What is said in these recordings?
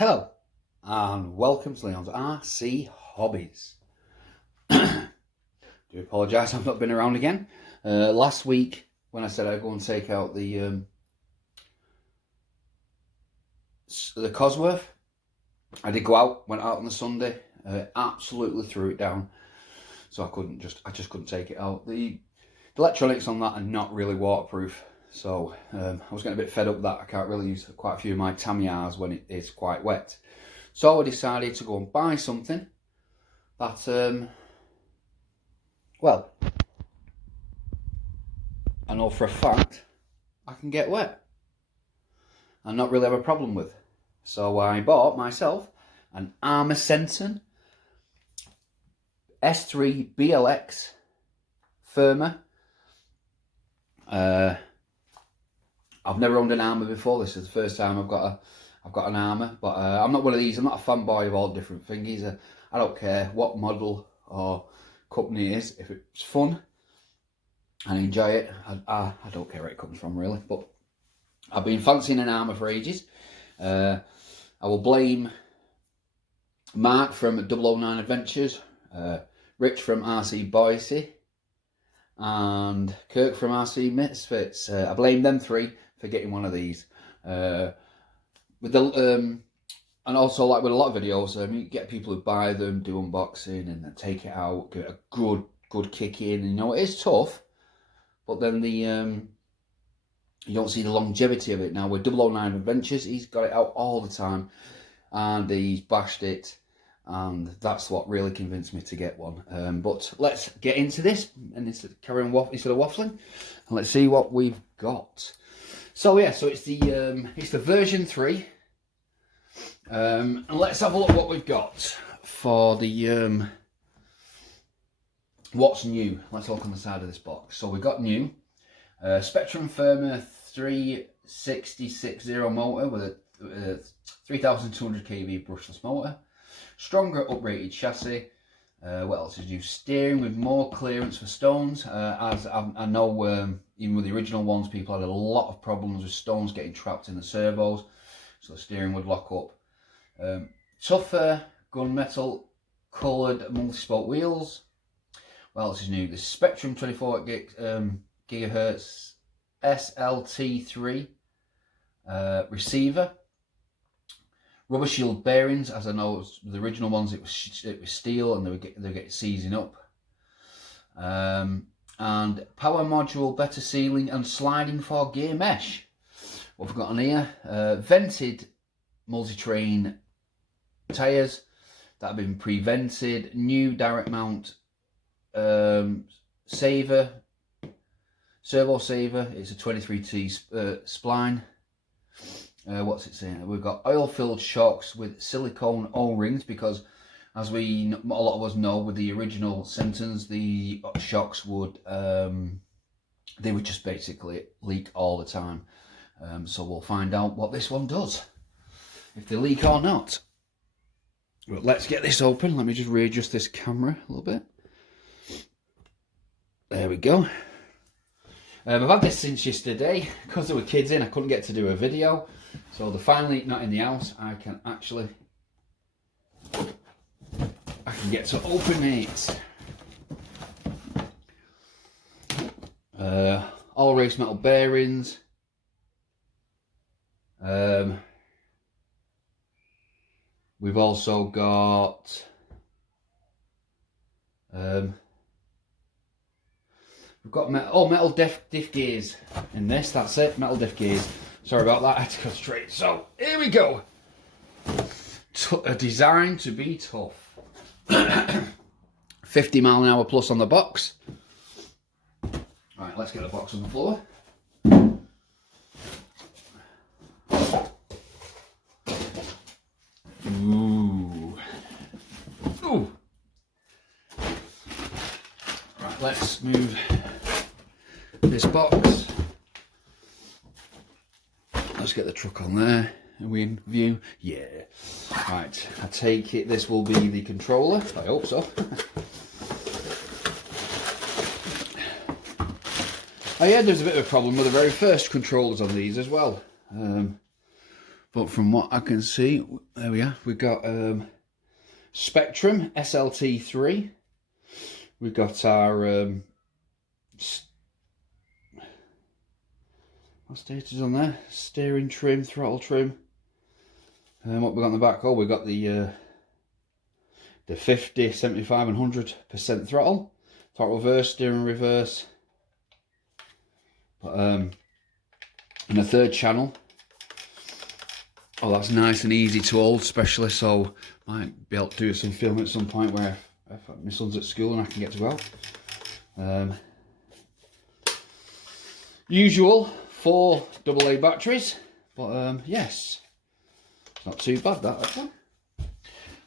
Hello and welcome to Leon's RC Hobbies. Do apologise, I've not been around again. Last week when I said I'd go and take out the Cosworth, I did go out, went out on the Sunday, absolutely threw it down. So I just couldn't take it out. The electronics on that are not really waterproof. So I was getting a bit fed up that I can't really use quite a few of my Tamiya's when it is quite wet. So I decided to go and buy something that, well, I know for a fact I can get wet and not really have a problem with. So I bought myself an Arrma senton S3 BLX firmer. I've never owned an Arrma before. This is the first time I've got an Arrma, but I'm not one of these. I'm not a fanboy of all different things. I don't care what model or company it is. If it's fun and I enjoy it, I don't care where it comes from really. But I've been fancying an Arrma for ages. I will blame Mark from 009 Adventures, Rich from RC Boise, and Kirk from RC Misfits. I blame them three for getting one of these. With the and also, like with a lot of videos, you get people who buy them, do unboxing, and then take it out, get a good kick in. You know, it is tough, but then you don't see the longevity of it. Now with 009 Adventures, he's got it out all the time, and he's bashed it. And that's what really convinced me to get one. But let's get into this and instead of waffling, and let's see what we've got. So yeah, so it's the version 3. And let's have a look what we've got for the what's new. Let's look on the side of this box. So we've got new Spectrum Firmer 36060 motor with a 3200 kV brushless motor. Stronger uprated chassis. What else is new? Steering with more clearance for stones. As I know, even with the original ones, people had a lot of problems with stones getting trapped in the servos, so the steering would lock up. Tougher gunmetal coloured multi-spoke wheels. What else is new? The Spectrum 24 gigahertz SLT3 receiver. Rubber shield bearings, as I know the original ones it was steel and they get seizing up. And power module, better sealing and sliding for gear mesh. What have we got on here? Vented multi-train tyres that have been pre-vented. New direct mount servo saver. It's a 23T spline. What's it saying? We've got oil-filled shocks with silicone O-rings because, as a lot of us know, with the original sentons, the shocks would just basically leak all the time. So we'll find out what this one does, if they leak or not. But let's get this open. Let me just readjust this camera a little bit. There we go. I've had this since yesterday. Because there were kids in, I couldn't get to do a video. So they're finally not in the house. I can get to open it. All race metal bearings. We've also got we've got metal diff gears in this. That's it, metal diff gears. Sorry about that, I had to go straight. So here we go. Designed to be tough. 50 mile an hour plus on the box. Right, let's get the box on the floor. Ooh. Ooh. Right, let's move this box. Let's get the truck on there. Are we in view? Yeah. Right, I take it this will be the controller. I hope so. I heard there's a bit of a problem with the very first controllers on these as well. But from what I can see, there we are. We've got Spectrum SLT3. We've got our what status on there? Steering trim, throttle trim. And what we got on the back? Oh, we got the 50, 75 and 100% throttle. Throttle reverse, steering reverse. But, and a third channel. Oh, that's nice and easy to hold, especially, so might be able to do some filming at some point where if my son's at school and I can get to go out. Usual 4 AA batteries, but yes, it's not too bad that one.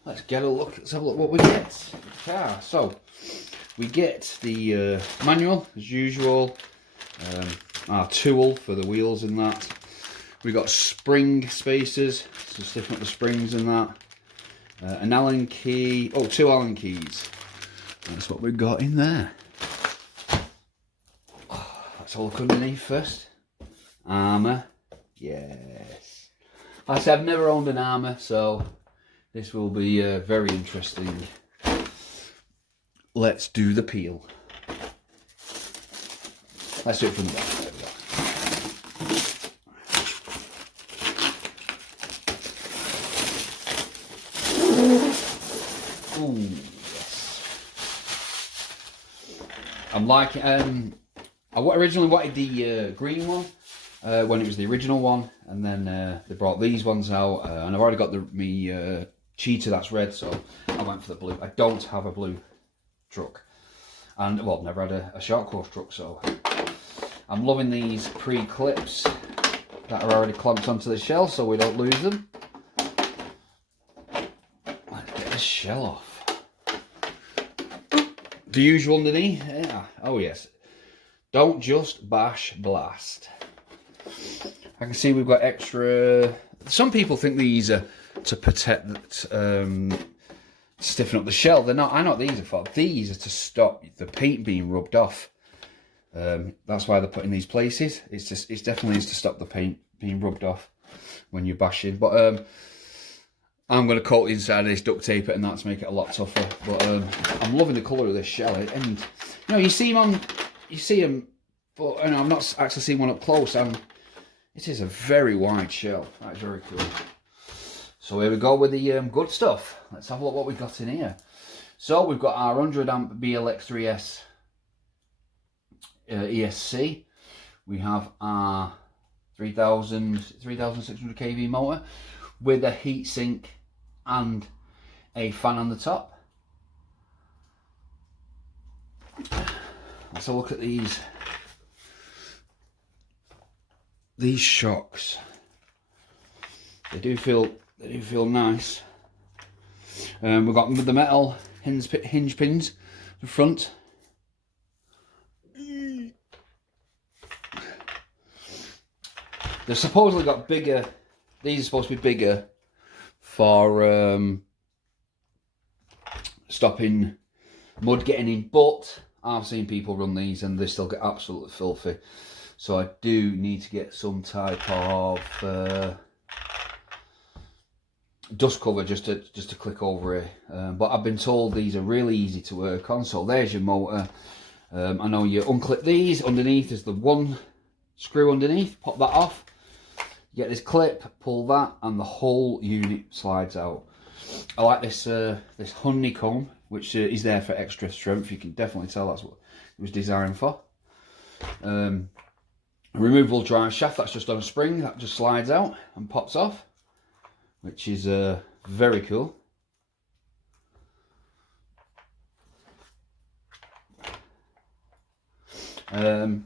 Let's get a look. Let's have a look what we get. Car. So we get the manual as usual. Our tool for the wheels in that. We got spring spacers, so stiffen up the springs in that. An Allen key. Oh, 2 Allen keys. That's what we've got in there. Let's have a look underneath first. Arrma. Yes. Like I said, I've never owned an Arrma, so this will be very interesting. Let's do the peel. Let's do it from the back. There we go. Ooh, yes. I'm liking. I originally wanted the green one when it was the original one, and then they brought these ones out, and I've already got me cheetah that's red, so I went for the blue. I don't have a blue truck, and well, I've never had a short course truck, so I'm loving these pre-clips that are already clamped onto the shell so we don't lose them. Let's get this shell off. The usual underneath, yeah. Oh yes, don't just bash, blast. I can see we've got extra. Some people think these are to protect, stiffen up the shell. They're not. I know what these are for. These are to stop the paint being rubbed off. That's why they're put in these places. It's definitely to stop the paint being rubbed off when you're bashing. But I'm going to coat the inside of this, duct tape it, and that to make it a lot tougher. But I'm loving the colour of this shell, and you know, you see them, but you know, I'm not actually seeing one up close. It is a very wide shell. That's very cool. So here we go with the good stuff. Let's have a look what we've got in here. So we've got our 100 amp BLX3S ESC. We have our 3600 kV motor with a heatsink and a fan on the top. Let's have a look at these shocks. They do feel nice. We've got the metal hinge pins in the front. They've supposedly got bigger. These are supposed to be bigger for stopping mud getting in, but I've seen people run these and they still get absolutely filthy. So I do need to get some type of dust cover just to click over it. But I've been told these are really easy to work on. So there's your motor. I know you unclip these. Underneath is the one screw underneath. Pop that off. You get this clip, pull that, and the whole unit slides out. I like this this honeycomb, which is there for extra strength. You can definitely tell that's what it was designed for. A removable drive shaft that's just on a spring that just slides out and pops off, which is very cool. We've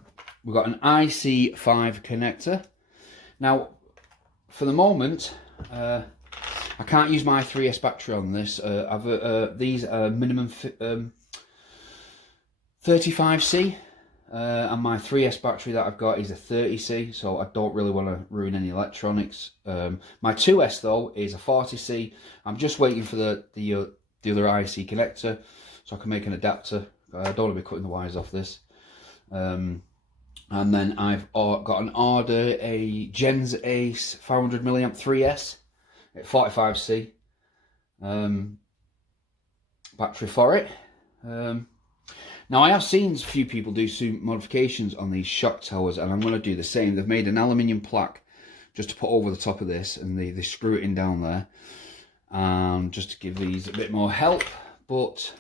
got an IC5 connector. Now, for the moment, I can't use my 3S battery on this. These are minimum 35C, and my 3S battery that I've got is a 30C, so I don't really want to ruin any electronics. My 2S though is a 40C. I'm just waiting for the other IC connector so I can make an adapter. I don't want to be cutting the wires off this. And then I've got an order, a Gens Ace 500 milliamp 3S at 45C battery for it. Now I have seen a few people do some modifications on these shock towers, and I'm going to do the same. They've made an aluminium plaque just to put over the top of this, and they screw it in down there, just to give these a bit more help. But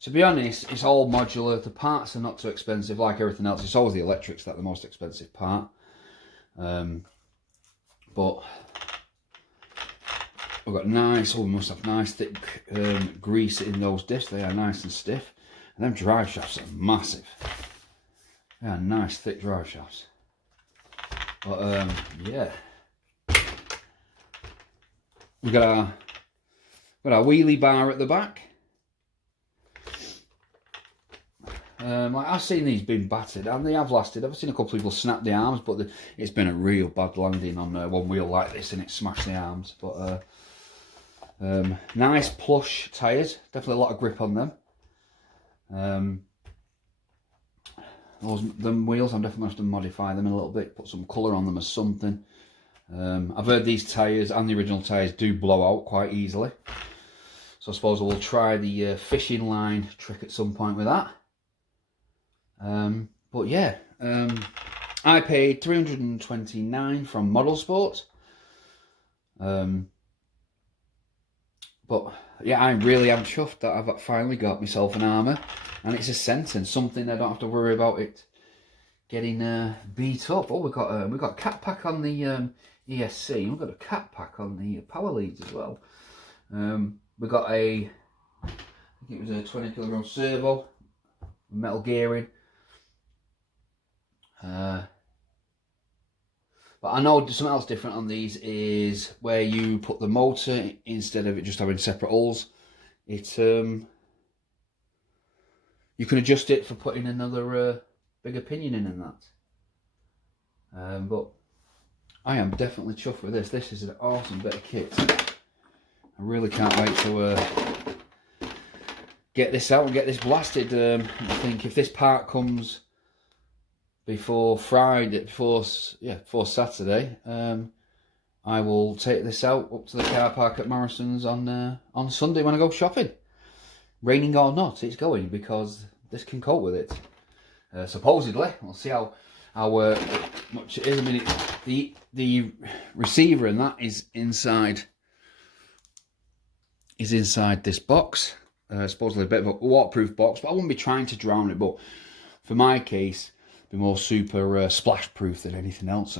to be honest, it's all modular. The parts are not too expensive, like everything else. It's always the electrics that are the most expensive part. But we've got nice, we must have nice thick grease in those discs. They are nice and stiff. And them drive shafts are massive. They are nice thick drive shafts. But yeah. We've got our wheelie bar at the back. I've seen these being battered, and they have lasted. I've seen a couple of people snap the arms, but it's been a real bad landing on one wheel like this, and it smashed the arms. But nice plush tyres, definitely a lot of grip on them. Them wheels, I'm definitely going to have to modify them a little bit, put some colour on them or something. I've heard these tyres and the original tyres do blow out quite easily, so I suppose we'll try the fishing line trick at some point with that. But yeah, I paid $329 from Model Sport. But yeah, I really am chuffed that I've finally got myself an Arrma, and it's a senton, something I don't have to worry about it getting beat up. Oh, we've got a cat pack on the ESC, and we've got a cat pack on the power leads as well. We've got I think it was a 20 kilogram servo, metal gearing. But I know something else different on these is where you put the motor, instead of it just having separate holes, it you can adjust it for putting another bigger pinion in and that. But I am definitely chuffed with this. This is an awesome bit of kit. I really can't wait to get this out and get this blasted. I think if this part comes before Friday, before Saturday, I will take this out up to the car park at Morrison's on Sunday when I go shopping. Raining or not, it's going, because this can cope with it. Supposedly, we'll see how much it is. I mean, the receiver and that is inside this box. Supposedly a bit of a waterproof box, but I wouldn't be trying to drown it. But for my case, be more super splash proof than anything else.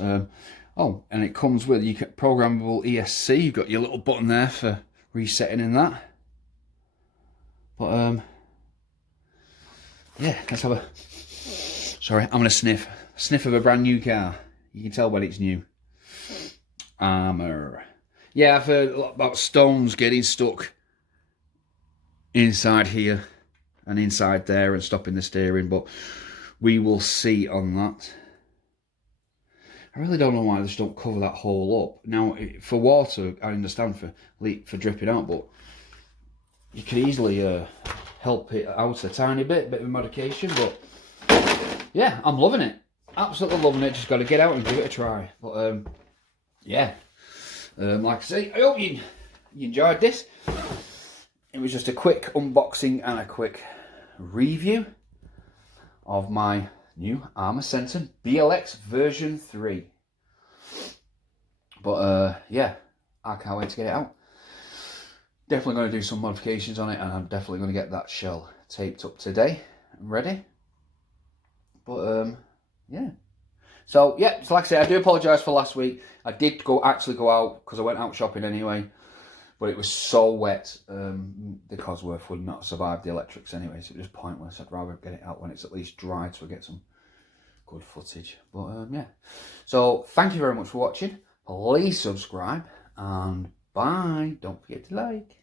Oh, and it comes with programmable ESC. You've got your little button there for resetting in that. But yeah, let's have a. Sorry, I'm gonna sniff of a brand new car. You can tell when it's new. Arrma. Yeah, I've heard a lot about stones getting stuck inside here and inside there and stopping the steering, but we will see on that. I really don't know why they just don't cover that hole up. Now, for water, I understand for dripping out, but you could easily help it out a tiny bit of modification. But yeah, I'm loving it. Absolutely loving it. Just got to get out and give it a try. But yeah, like I say, I hope you enjoyed this. It was just a quick unboxing and a quick review of my new Arrma senton BLX version 3. But yeah, I can't wait to get it out. Definitely going to do some modifications on it, and I'm definitely going to get that shell taped up today and ready. But yeah. So yeah, so like I said, I do apologise for last week. I did actually go out because I went out shopping anyway, but it was so wet. The Cosworth would not survive the electrics anyway, so it was pointless. I'd rather get it out when it's at least dry to get some good footage. But yeah, so thank you very much for watching. Please subscribe, and bye. Don't forget to like.